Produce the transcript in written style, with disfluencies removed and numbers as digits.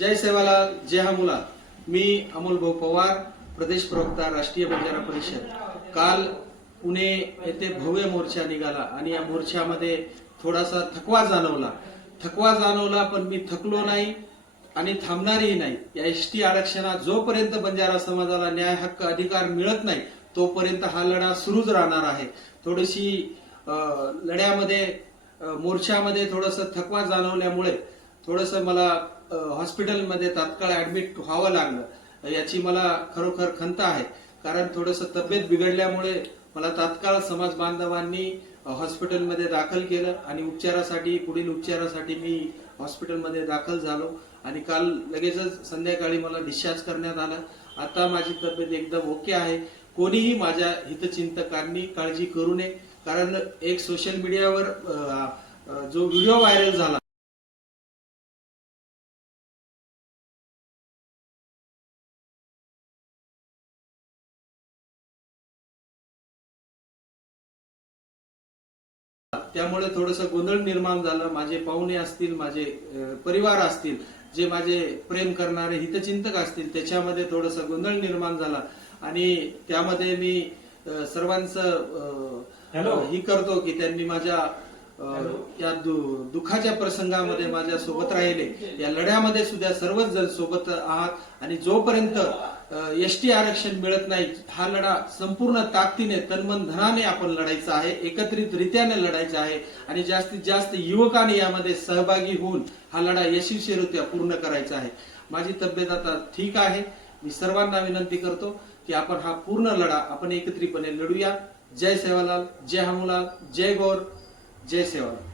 जय सेवालाल, जय हमूलाल। मी अमोल भाऊ पवार, प्रदेश प्रवक्ता, राष्ट्रीय बंजारा परिषद। काल पुणे येथे भव्य मोर्चा निघाला आणि या मोर्चामध्ये थोडासा थकवा जाणवला, पण मी थकलो नाही आणि थांबणारही नाही। या एसटी आरक्षणात जोपर्यंत बंजारा समाजाला न्याय, हक्क, अधिकार मिळत नाही तोपर्यंत हा लढा सुरूच राहणार आहे। थोडीशी लढ्यामध्ये मोर्चामध्ये थोडंसं थकवा जाणवल्यामुळे थोडंसं मला हॉस्पिटलमध्ये तात्काळ ऍडमिट व्हावं लागलं। याची मला खरोखर खंत आहे, कारण थोडंसं तब्येत बिघडल्यामुळे मला तात्काळ समाज बांधवांनी हॉस्पिटलमध्ये दाखल केलं आणि पुढील उपचारासाठी मी हॉस्पिटलमध्ये दाखल झालो आणि काल लगेचच संध्याकाळी मला डिस्चार्ज करण्यात आलं। आता माझी तब्येत एकदम ओके आहे। कोणीही माझ्या हितचिंतकांनी काळजी करू नये, कारण एक सोशल मीडियावर जो व्हिडिओ व्हायरल झाला त्यामुळे थोडंसं गोंधळ निर्माण झालं। माझे पाहुणे असतील, माझे परिवार असतील, जे माझे प्रेम करणारे हितचिंतक असतील, त्याच्यामध्ये थोडंसं गोंधळ निर्माण झाला आणि त्यामध्ये मी सर्वांचं ही करतो की त्यांनी माझ्या या दुःखाच्या प्रसंगामध्ये माझ्या सोबत राहिले। या लढ्यामध्ये सुद्धा सर्वच जण सोबत आहात आणि जोपर्यंत एसटी आरक्षण मिळत नाही हा लढा संपूर्ण ताकदीने, तनमन धनाने आपण लढायचा आहे, एकत्रितरित्याने लढायचा आहे आणि जास्तीत जास्त युवकांनी यामध्ये सहभागी होऊन हा लढा यशस्वीरित्या पूर्ण करायचा आहे। माझी तब्येत आता ठीक आहे। मी सर्वांना विनंती करतो की आपण हा पूर्ण लढा आपण एकत्रितपणे लढूया। जय सेवालाल, जय हमूलाल, जय गौर, जय सेवालाल।